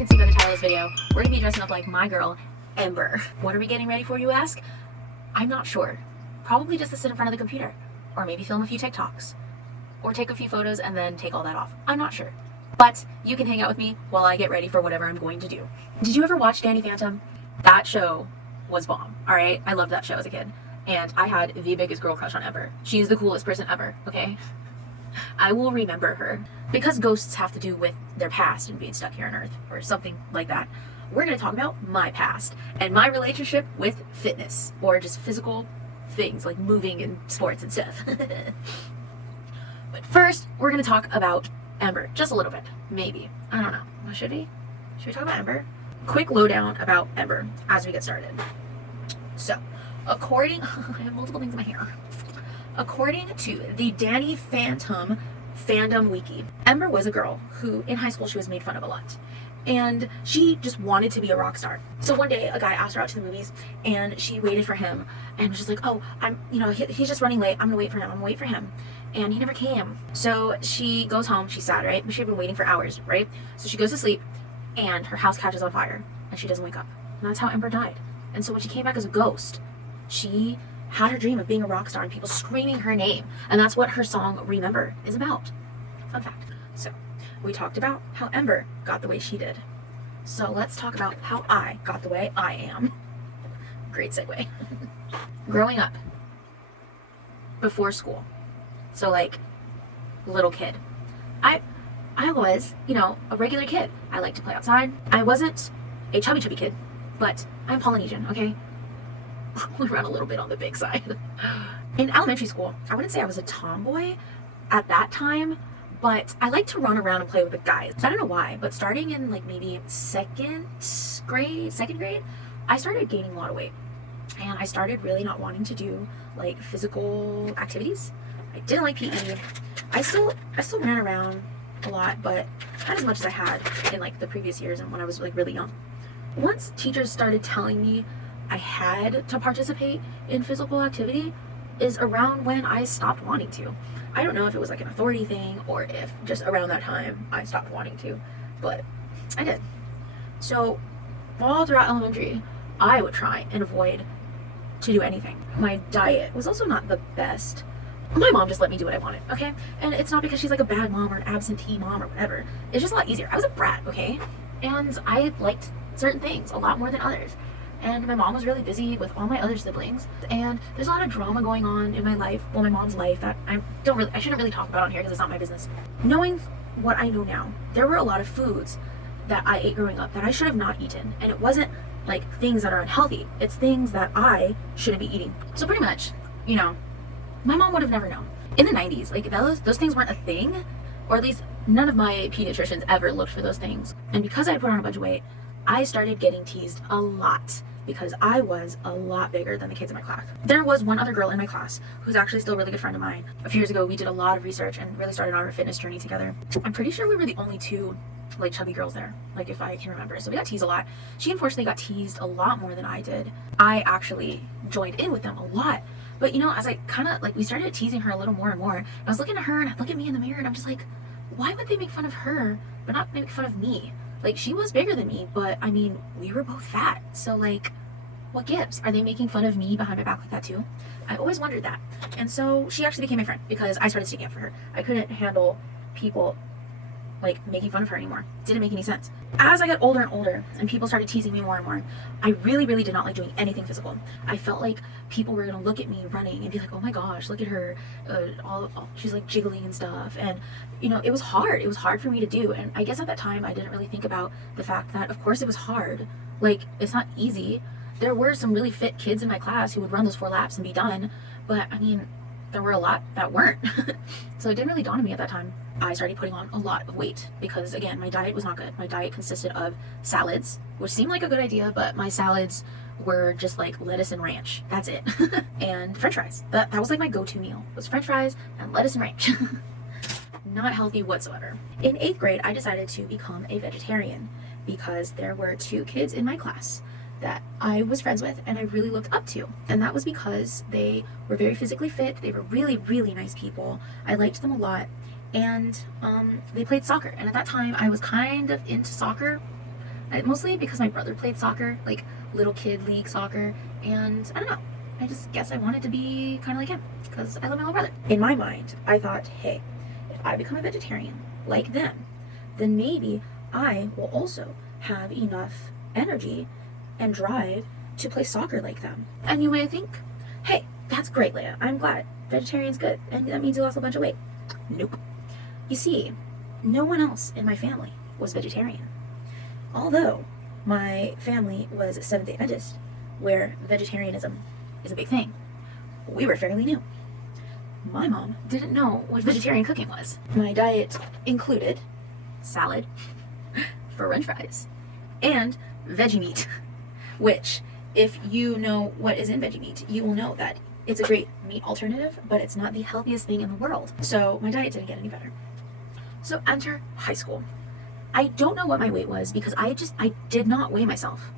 can see by the title of this video, we're gonna be dressing up like my girl, Ember. What are we getting ready for, you ask? I'm not sure. Probably just to sit in front of the computer, or maybe film a few TikToks, or take a few photos and then take all that off. I'm not sure. But you can hang out with me while I get ready for whatever I'm going to do. Did you ever watch Danny Phantom? That show was bomb, alright? I loved that show as a kid. And I had the biggest girl crush on Ember. She's the coolest person ever, okay? I will remember her. Because ghosts have to do with their past and being stuck here on Earth, or something like that, we're going to talk about my past and my relationship with fitness, or just physical things like moving and sports and stuff. But first, we're going to talk about Ember, just a little bit, maybe. I don't know. Should we talk about Ember? Quick lowdown about Ember as we get started. So, according, I have multiple things in my hair. According to the Danny Phantom fandom wiki, Ember was a girl who, in high school, she was made fun of a lot. And she just wanted to be a rock star. So one day, a guy asked her out to the movies, and she waited for him, and was just like, oh, he's just running late. I'm gonna wait for him. And he never came. So she goes home. She's sad, right? But she had been waiting for hours, right? So she goes to sleep, and her house catches on fire, and she doesn't wake up. And that's how Ember died. And so when she came back as a ghost, she had her dream of being a rock star and people screaming her name. And that's what her song Remember is about. Fun fact. So we talked about how Ember got the way she did. So let's talk about how I got the way I am. Great segue. Growing up, before school, so like little kid, I was, a regular kid. I liked to play outside. I wasn't a chubby kid, but I'm Polynesian, okay? We ran a little bit on the big side. In elementary school, I wouldn't say I was a tomboy at that time, but I liked to run around and play with the guys. I don't know why, but starting in like maybe second grade, I started gaining a lot of weight. And I started really not wanting to do like physical activities. I didn't like PE. I still ran around a lot, but not as much as I had in like the previous years and when I was like really young. Once teachers started telling me I had to participate in physical activity is around when I stopped wanting to. I don't know if it was like an authority thing or if just around that time I stopped wanting to, but I did. So all throughout elementary, I would try and avoid to do anything. My diet was also not the best. My mom just let me do what I wanted, okay? And it's not because she's like a bad mom or an absentee mom or whatever. It's just a lot easier. I was a brat, okay? And I liked certain things a lot more than others. And my mom was really busy with all my other siblings. And there's a lot of drama going on in my life, my mom's life, that I shouldn't really talk about on here because it's not my business. Knowing what I know now, there were a lot of foods that I ate growing up that I should have not eaten. And it wasn't like things that are unhealthy. It's things that I shouldn't be eating. So pretty much, my mom would have never known. In the 90s, like those things weren't a thing, or at least none of my pediatricians ever looked for those things. And because I put on a bunch of weight, I started getting teased a lot because I was a lot bigger than the kids in my class. There was one other girl in my class who's actually still a really good friend of mine. A few years ago, we did a lot of research and really started on our fitness journey together. I'm pretty sure we were the only two like chubby girls there, like if I can remember. So we got teased a lot. She unfortunately got teased a lot more than I did. I actually joined in with them a lot. But as I we started teasing her a little more and more, I was looking at her and I'd look at me in the mirror and I'm just like, why would they make fun of her but not make fun of me? Like, she was bigger than me, but I mean, we were both fat. So like, what gives? Are they making fun of me behind my back like that too? I always wondered that. And so she actually became my friend because I started sticking up for her. I couldn't handle people like making fun of her anymore. It didn't make any sense. As I got older and older and people started teasing me more and more, I really, really did not like doing anything physical. I felt like people were gonna look at me running and be like, oh my gosh, look at her, she's like jiggling and stuff. And it was hard. It was hard for me to do. And I guess at that time I didn't really think about the fact that of course it was hard. Like, it's not easy. There were some really fit kids in my class who would run those 4 laps and be done, but I mean, there were a lot that weren't. So it didn't really dawn on me at that time. I started putting on a lot of weight because, again, my diet was not good. My diet consisted of salads, which seemed like a good idea, but my salads were just like lettuce and ranch. That's it. And french fries. That was like my go-to meal, was french fries and lettuce and ranch. Not healthy whatsoever. In 8th grade, I decided to become a vegetarian because there were 2 kids in my class that I was friends with and I really looked up to. And that was because they were very physically fit. They were really, really nice people. I liked them a lot. And they played soccer. And at that time, I was kind of into soccer. Mostly because my brother played soccer, like little kid league soccer, and I don't know. I just guess I wanted to be kind of like him because I love my little brother. In my mind, I thought, hey, if I become a vegetarian like them, then maybe I will also have enough energy and drive to play soccer like them. And you may think, hey, that's great, Leia. I'm glad. Vegetarian's good. And that means you lost a bunch of weight. Nope. You see, no one else in my family was vegetarian. Although my family was Seventh-day Adventist, where vegetarianism is a big thing, we were fairly new. My mom didn't know what vegetarian cooking was. My diet included salad, french fries, and veggie meat, which, if you know what is in veggie meat, you will know that it's a great meat alternative, but it's not the healthiest thing in the world. So my diet didn't get any better. So enter high school. I don't know what my weight was because I did not weigh myself,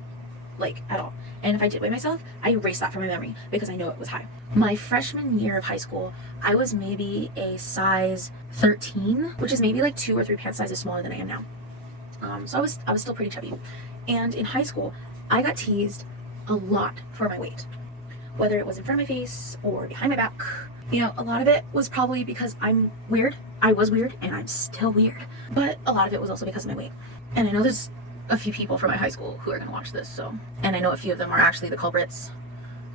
like, at all. And if I did weigh myself, I erased that from my memory because I know it was high. My freshman year of high school, I was maybe a size 13, which is maybe like 2 or 3 pant sizes smaller than I am now. So I was still pretty chubby. And in high school, I got teased a lot for my weight, whether it was in front of my face or behind my back. You know, a lot of it was probably because I'm weird. I was weird and I'm still weird. But a lot of it was also because of my weight. And I know there's a few people from my high school who are going to watch this, so. And I know a few of them are actually the culprits.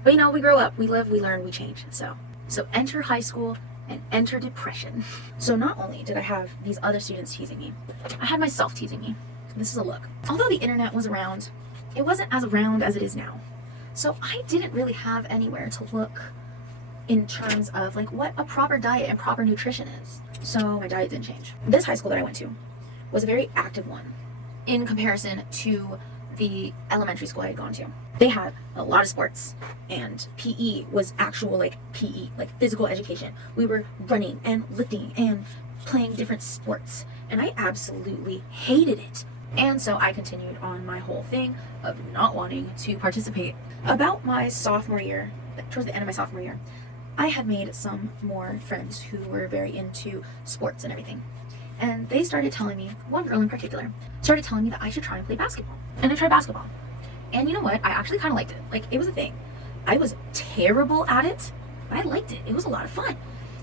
But you know, we grow up, we live, we learn, we change. So enter high school and enter depression. So not only did I have these other students teasing me, I had myself teasing me. This is a look. Although the internet was around, it wasn't as around as it is now. So I didn't really have anywhere to look in terms of like what a proper diet and proper nutrition is. So my diet didn't change. This high school that I went to was a very active one in comparison to the elementary school I had gone to. They had a lot of sports, and PE was actual like PE, like physical education. We were running and lifting and playing different sports, and I absolutely hated it. And so I continued on my whole thing of not wanting to participate. About my sophomore year, towards the end of my sophomore year, I had made some more friends who were very into sports and everything. And they started telling me, one girl in particular, started telling me that I should try and play basketball. And I tried basketball. And you know what? I actually kind of liked it. Like, it was a thing. I was terrible at it, but I liked it. It was a lot of fun.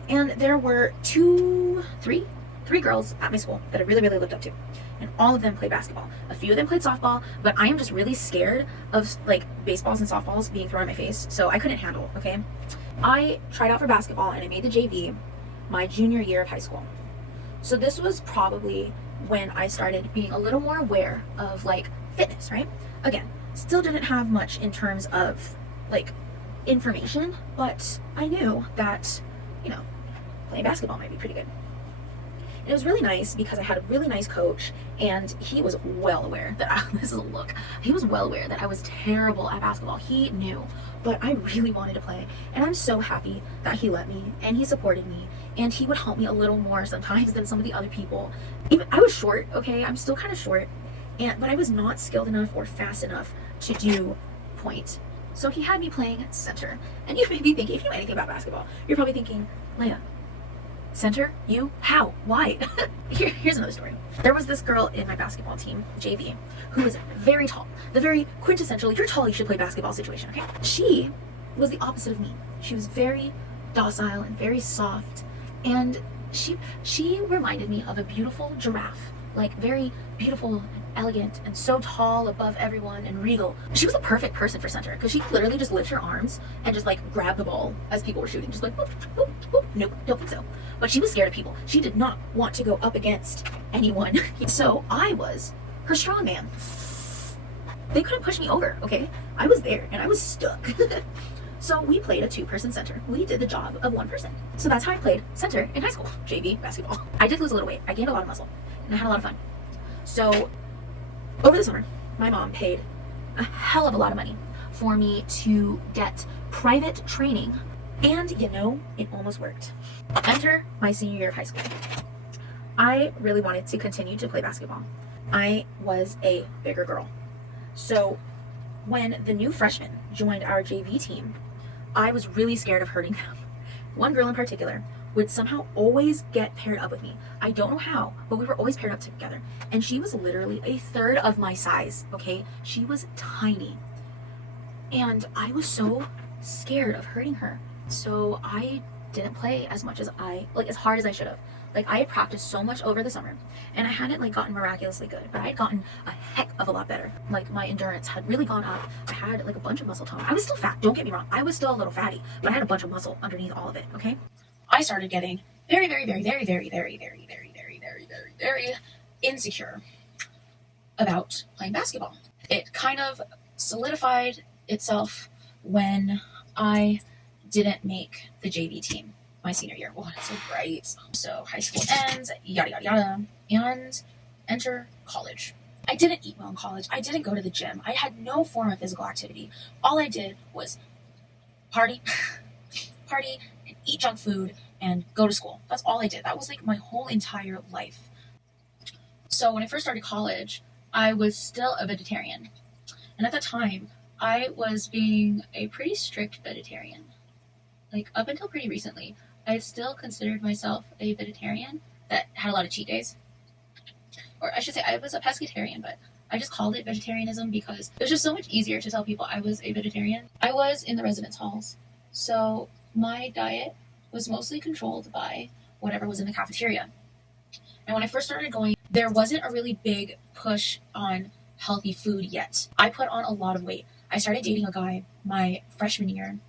And there were three girls at my school that I really, really looked up to. And all of them played basketball. A few of them played softball, but I am just really scared of like baseballs and softballs being thrown in my face. So I couldn't handle, okay? I tried out for basketball and I made the JV my junior year of high school. So this was probably when I started being a little more aware of like fitness, right? Again, still didn't have much in terms of like information, but I knew that, you know, playing basketball might be pretty good. And it was really nice because I had a really nice coach, and he was well aware that this is a look. He was well aware that I was terrible at basketball. He knew, but I really wanted to play, and I'm so happy that he let me and he supported me, and he would help me a little more sometimes than some of the other people. Even I was short, okay? I'm still kind of short, but I was not skilled enough or fast enough to do point. So he had me playing center. And you may be thinking, if you know anything about basketball, you're probably thinking, Leia, center? You? How? Why? Here's another story. There was this girl in my basketball team, JV, who was very tall. The very quintessential, you're tall, you should play basketball situation, okay? She was the opposite of me. She was very docile and very soft. And she reminded me of a beautiful giraffe. Like, very beautiful and elegant and so tall above everyone and regal. She was a perfect person for center because she could literally just lift her arms and just like grab the ball as people were shooting. Just like, whoop, whoop, whoop. Nope, don't think so. But she was scared of people. She did not want to go up against anyone. So I was her strongman. They couldn't push me over, okay? I was there and I was stuck. So we played a 2-person center. We did the job of 1 person. So that's how I played center in high school, JV basketball. I did lose a little weight. I gained a lot of muscle and I had a lot of fun. So over the summer, my mom paid a hell of a lot of money for me to get private training. And you know, it almost worked. Enter my senior year of high school. I really wanted to continue to play basketball. I was a bigger girl. So when the new freshmen joined our JV team, I was really scared of hurting them. One girl in particular would somehow always get paired up with me. I don't know how, but we were always paired up together. And she was literally a third of my size, okay? She was tiny. And I was so scared of hurting her. So I didn't play as much as as hard as I should have. Like, I had practiced so much over the summer, and I hadn't like gotten miraculously good, but I had gotten a heck of a lot better. Like, my endurance had really gone up. I had like a bunch of muscle tone. I was still fat, don't get me wrong. I was still a little fatty, but I had a bunch of muscle underneath all of it, okay? I started getting very insecure about playing basketball. It kind of solidified itself when I didn't make the JV team my senior year. Oh, it's so bright. So high school ends, yada yada yada, and enter college. I didn't eat well in college. I didn't go to the gym. I had no form of physical activity. All I did was party, and eat junk food, and go to school. That's all I did. That was like my whole entire life. So when I first started college, I was still a vegetarian. And at that time, I was being a pretty strict vegetarian. Like, up until pretty recently, I still considered myself a vegetarian that had a lot of cheat days. Or I should say, I was a pescatarian, but I just called it vegetarianism because it was just so much easier to tell people I was a vegetarian. I was in the residence halls, so my diet was mostly controlled by whatever was in the cafeteria. And when I first started going, there wasn't a really big push on healthy food yet. I put on a lot of weight. I started dating a guy my freshman year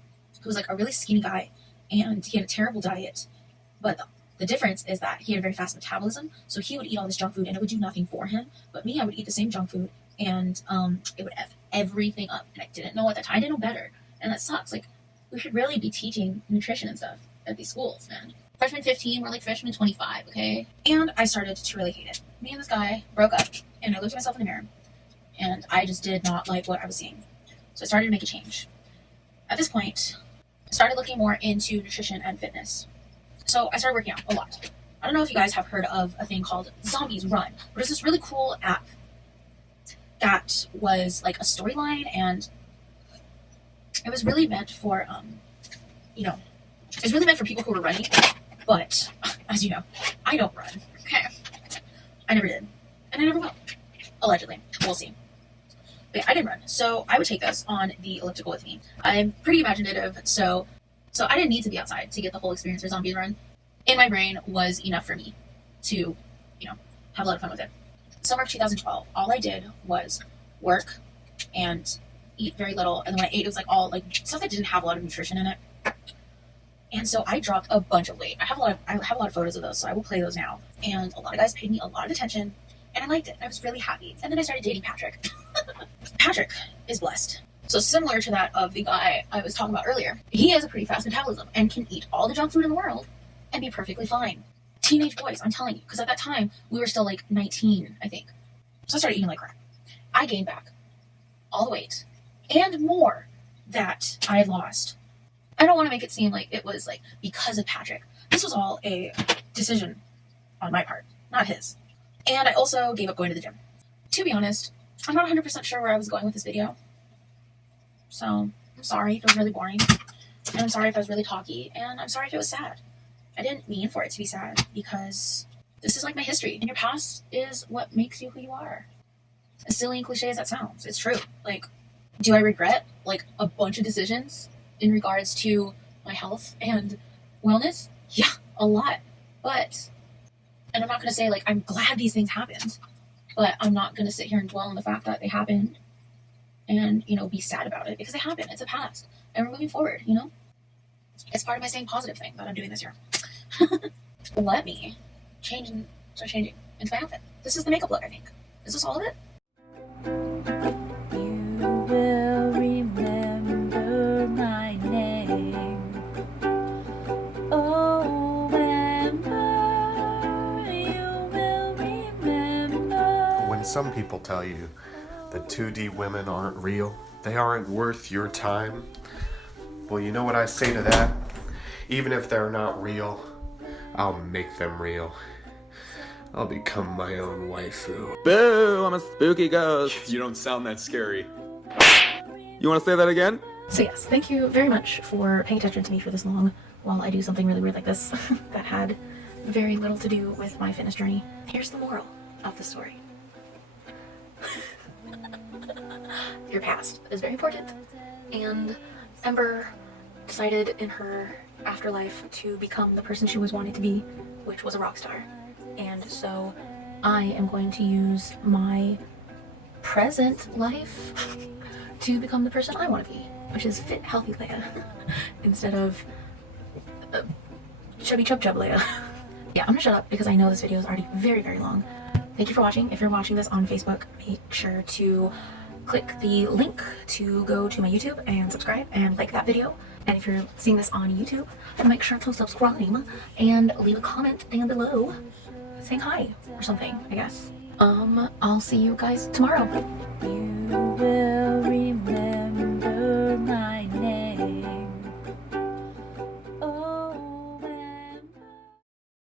who was like a really skinny guy, and he had a terrible diet. But the difference is that he had a very fast metabolism, so he would eat all this junk food and it would do nothing for him. But me, I would eat the same junk food and it would F everything up. And I didn't know at the time. I didn't know better. And that sucks. Like, we should really be teaching nutrition and stuff at these schools, man. Freshman 15, we're like freshman 25, okay? And I started to really hate it. Me and this guy broke up, and I looked at myself in the mirror, and I just did not like what I was seeing. So I started to make a change. At this point, I started looking more into nutrition and fitness. So I started working out a lot. I don't know if you guys have heard of a thing called Zombies Run, but it's this really cool app that was like a storyline, and it was really meant for, it was really meant for people who were running. But, as you know, I don't run, okay? I never did. And I never will. Allegedly. We'll see. But yeah, I didn't run. So I would take this on the elliptical with me. I'm pretty imaginative, so I didn't need to be outside to get the whole experience for Zombies Run. In my brain was enough for me to, have a lot of fun with it. Summer of 2012, all I did was work and eat very little. And then when I ate, it was like all like stuff that didn't have a lot of nutrition in it. And so I dropped a bunch of weight. I have a lot of photos of those, so I will play those now. And a lot of guys paid me a lot of attention, and I liked it. I was really happy. And then I started dating Patrick. Patrick is blessed. So similar to that of the guy I was talking about earlier, he has a pretty fast metabolism and can eat all the junk food in the world and be perfectly fine. Teenage boys, I'm telling you, because at that time we were still like 19, I think. So I started eating like crap. I gained back all the weight and more that I had lost. I don't want to make it seem like it was like because of Patrick. This was all a decision on my part, not his. And I also gave up going to the gym. To be honest, I'm not 100% sure where I was going with this video. So I'm sorry if it was really boring. And I'm sorry if I was really talky. And I'm sorry if it was sad. I didn't mean for it to be sad because this is like my history. And your past is what makes you who you are. As silly and cliche as that sounds, it's true. Like, do I regret like a bunch of decisions in regards to my health and wellness? Yeah, a lot. But, and I'm not going to say like I'm glad these things happened, but I'm not going to sit here and dwell on the fact that they happened and, be sad about it because they happened. It's a past. And we're moving forward, It's part of my staying positive thing that I'm doing this year. Let me start changing into my outfit. This is the makeup look, I think. Is this all of it? You will remember my name. Oh, Ember, you will remember. When some people tell you that 2D women aren't real, they aren't worth your time, well, you know what I say to that? Even if they're not real, I'll make them real. I'll become my own waifu. Boo! I'm a spooky ghost. You don't sound that scary. You want to say that again? So yes, thank you very much for paying attention to me for this long while I do something really weird like this that had very little to do with my fitness journey. Here's the moral of the story. Your past is very important, and Ember decided in her afterlife to become the person she always wanted to be, which was a rock star. And so I am going to use my present life to become the person I want to be, which is fit, healthy Leia instead of chubby chub Leia. Yeah, I'm gonna shut up because I know this video is already very, very long. Thank you for watching. If you're watching this on Facebook, make sure to click the link to go to my YouTube and subscribe and like that video. And if you're seeing this on YouTube, then make sure to subscribe and leave a comment down below saying hi or something, I guess. I'll see you guys tomorrow. You will